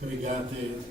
regarding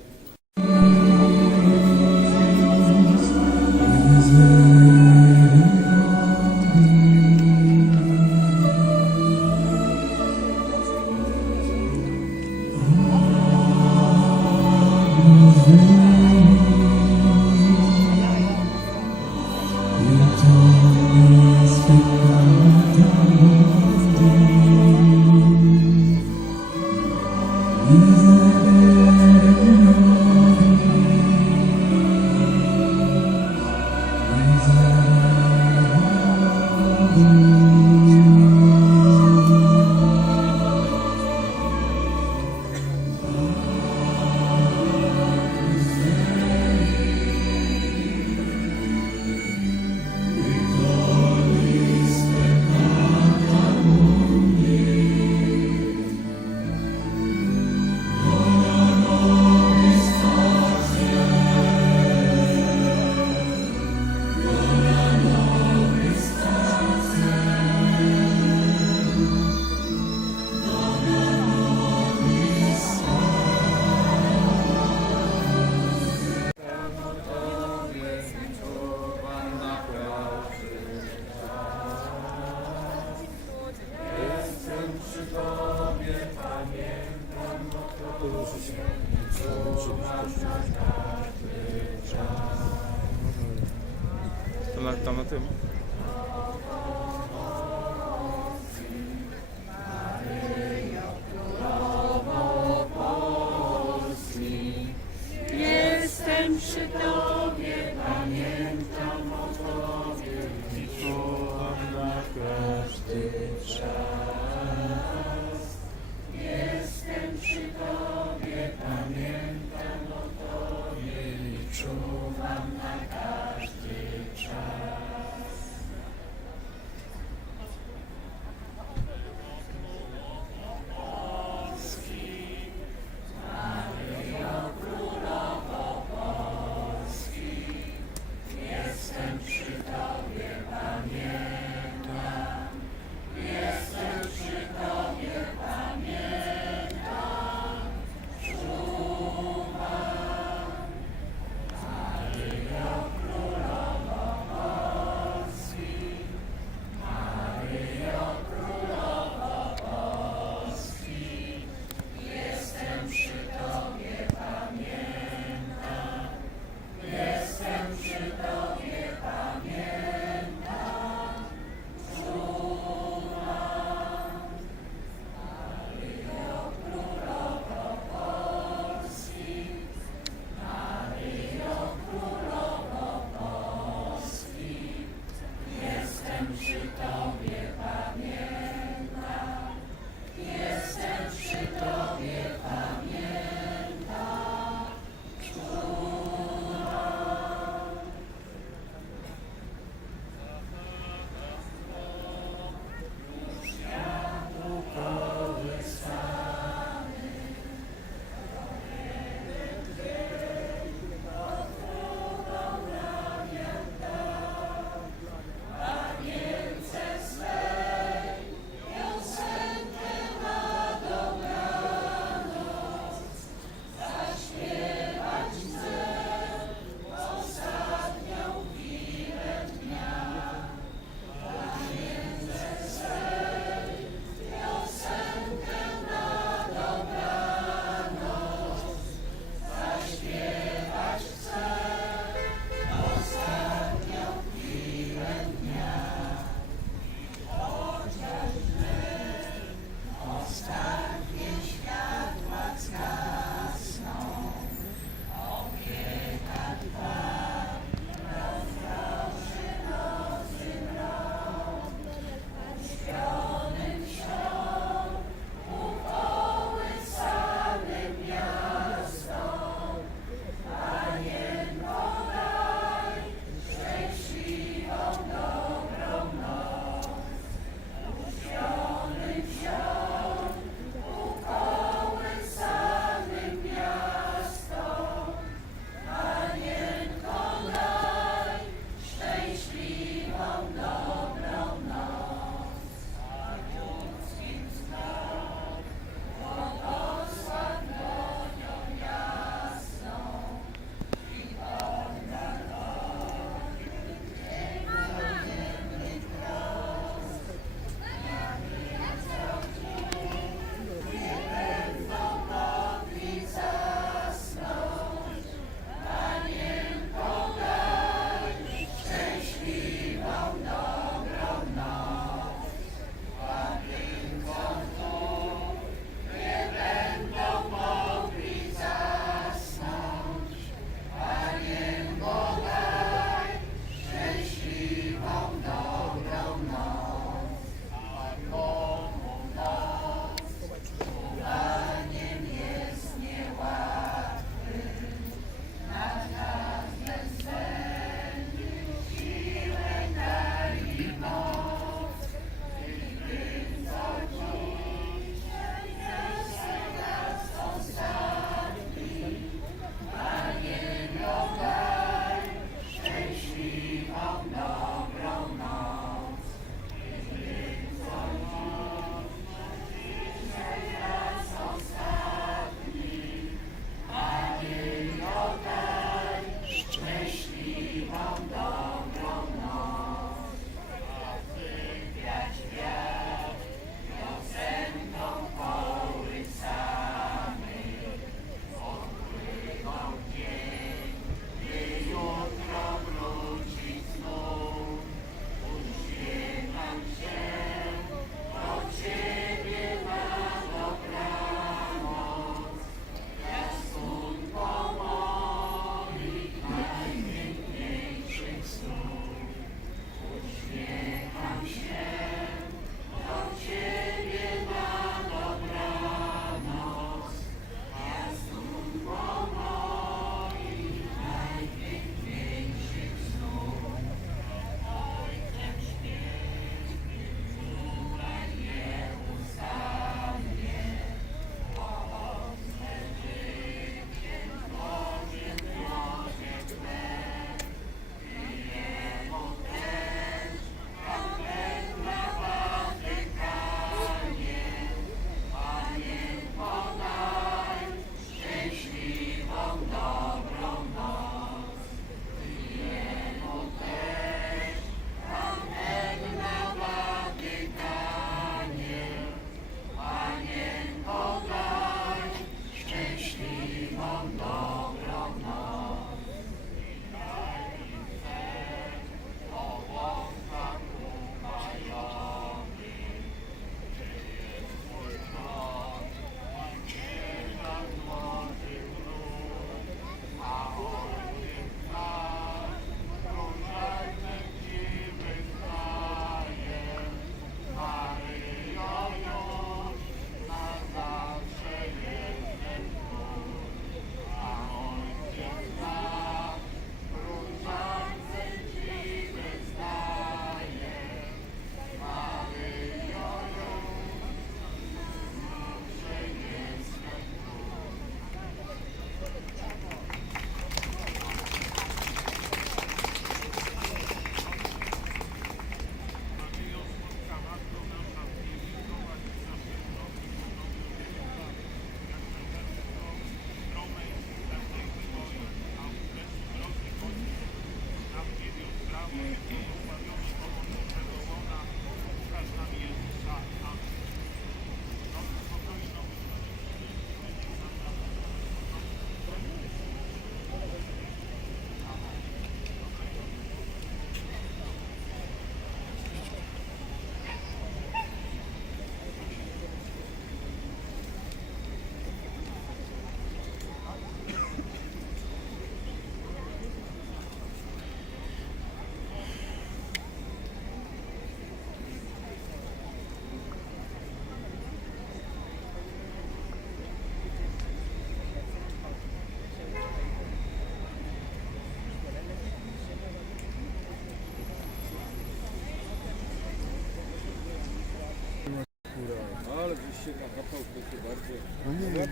No nie wiem,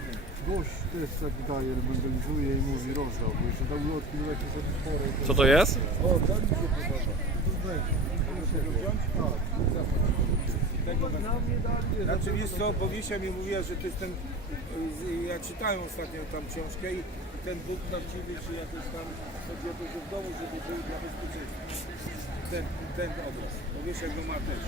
gość też tak daje, modelizuje i mówi rozdał, bo jeszcze dał ulotki, no jakie sobie spore. Co to jest? O, tak mi się podoba. Znaczy wiesz co, bo Wiesia mi mówiła, że to jest ten, ja czytałem ostatnio tam książkę i ten Bóg ciebie, czy jakoś tam chodzi o to, że w domu, żeby był dla bezpieczeństwa. Ten, ten obraz, bo Wiesia go ma też.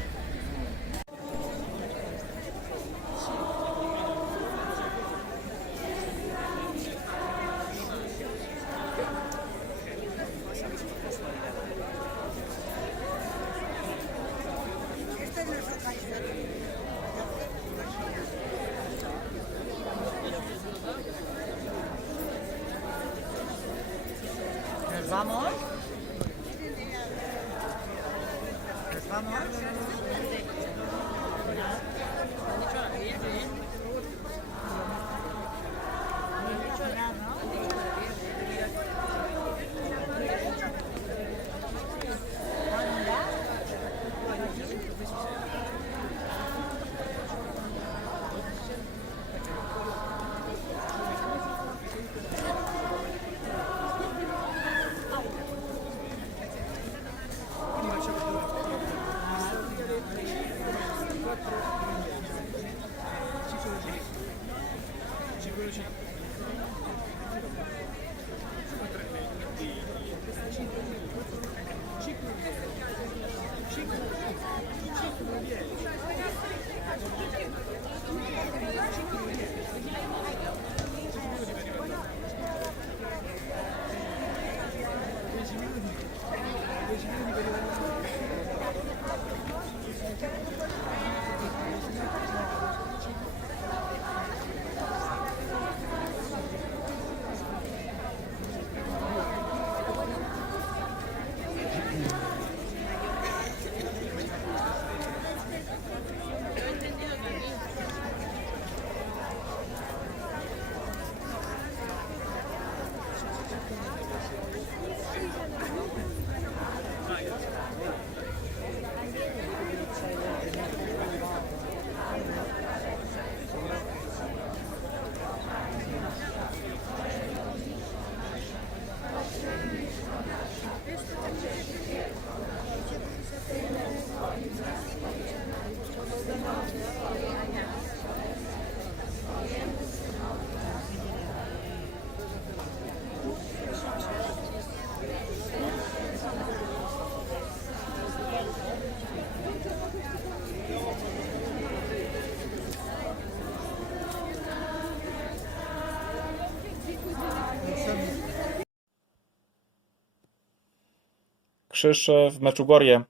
Krzyż w Meczugorje.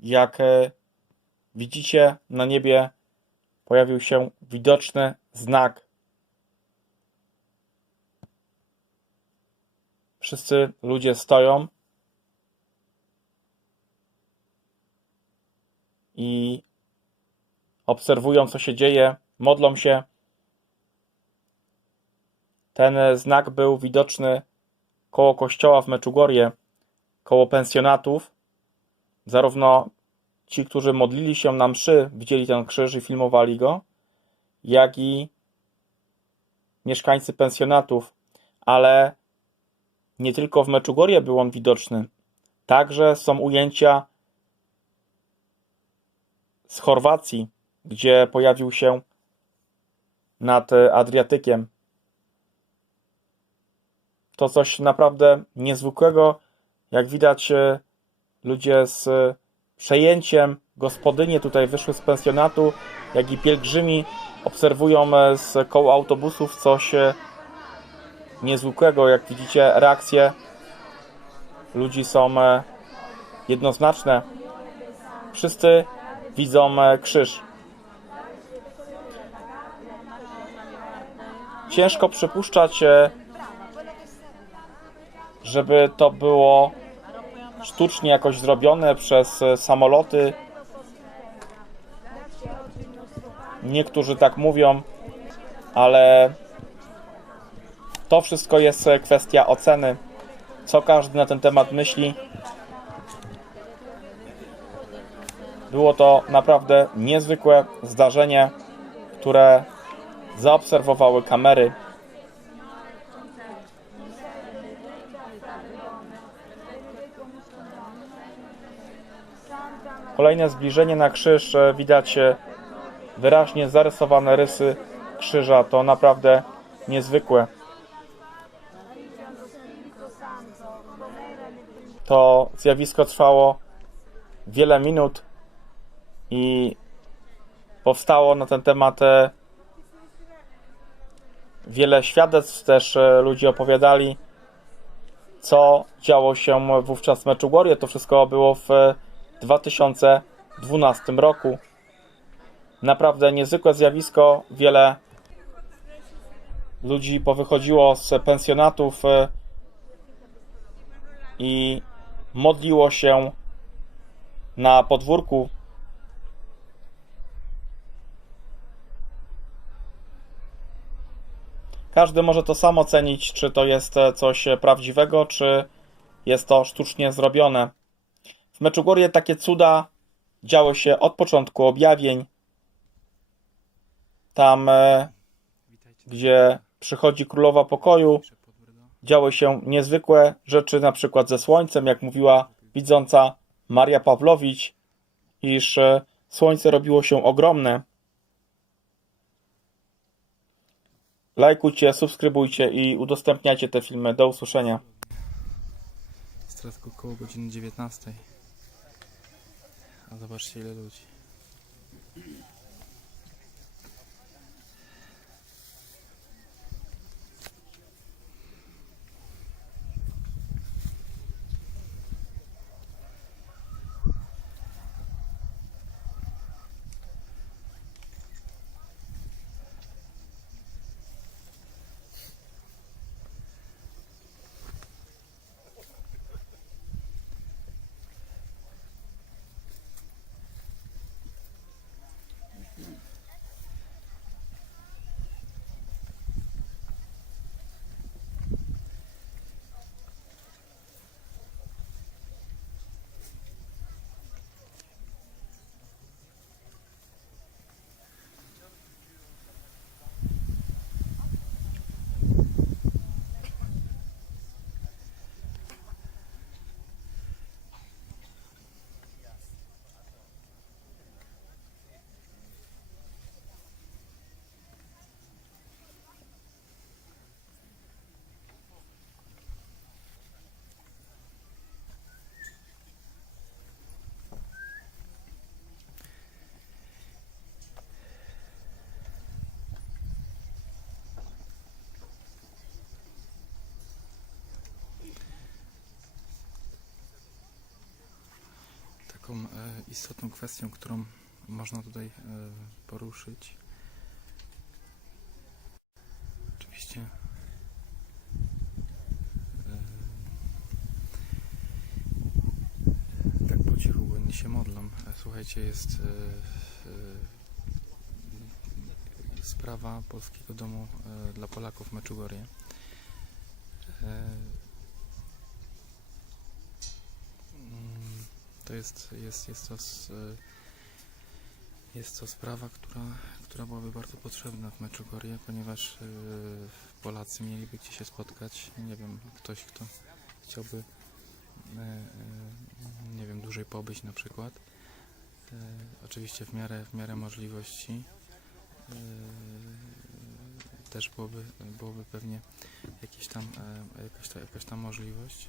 Jak e, widzicie na niebie pojawił się widoczny znak. Wszyscy ludzie stoją i obserwują, co się dzieje, modlą się. Ten znak był widoczny koło kościoła w Meczugorje, koło pensjonatów. Zarówno ci, którzy modlili się na mszy, widzieli ten krzyż i filmowali go, jak i mieszkańcy pensjonatów. Ale nie tylko w Meczugorje był on widoczny. Także są ujęcia z Chorwacji, gdzie pojawił się nad Adriatykiem. To coś naprawdę niezwykłego. Jak widać, e, ludzie z przejęciem, gospodynie tutaj wyszły z pensjonatu, jak i pielgrzymi obserwują e, z koło autobusów coś e, niezwykłego. Jak widzicie, reakcje ludzi są e, jednoznaczne. Wszyscy widzą e, krzyż. Ciężko przypuszczać, e, żeby to było sztucznie jakoś zrobione przez e, samoloty. Niektórzy tak mówią, ale to wszystko jest e, kwestia oceny. Co każdy na ten temat myśli. Było to naprawdę niezwykłe zdarzenie, które zaobserwowały kamery. Kolejne zbliżenie na krzyż, e, widać e, wyraźnie zarysowane rysy krzyża. To naprawdę niezwykłe. To zjawisko trwało wiele minut i powstało na ten temat e, wiele świadectw. Też ludzie opowiadali, co działo się wówczas w Meczugorie. To wszystko było w 2012 roku. Naprawdę niezwykłe zjawisko. Wiele ludzi powychodziło z pensjonatów e, i modliło się na podwórku. Każdy może to sam ocenić, czy to jest coś prawdziwego, czy jest to sztucznie zrobione. W Meczugorje takie cuda działy się od początku objawień. Tam, e, gdzie przychodzi królowa pokoju, działy się niezwykłe rzeczy, na przykład ze słońcem, jak mówiła widząca Maria Pawlowicz, iż e, słońce robiło się ogromne. Lajkujcie, subskrybujcie i udostępniajcie te filmy. Do usłyszenia. Teraz około godziny 19. A zobaczcie ile ludzi. Taką e, istotną kwestią, którą można tutaj e, poruszyć. Oczywiście. E, tak po cichu się modlą. Słuchajcie, jest sprawa Polskiego Domu dla Polaków w to jest, jest, jest, to, s- e, jest to sprawa, która, która byłaby bardzo potrzebna w Meczugorje, ponieważ e, Polacy mieliby gdzie się spotkać. Nie wiem, ktoś, kto chciałby e, nie wiem, dłużej pobyć na przykład. Oczywiście w miarę, w miarę możliwości. Też byłoby, byłoby pewnie jakieś tam, jakaś, ta, jakaś tam możliwość.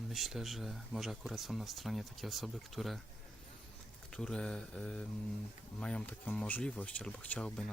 Myślę, że może akurat są na stronie takie osoby, które, które mają taką możliwość albo chciałyby na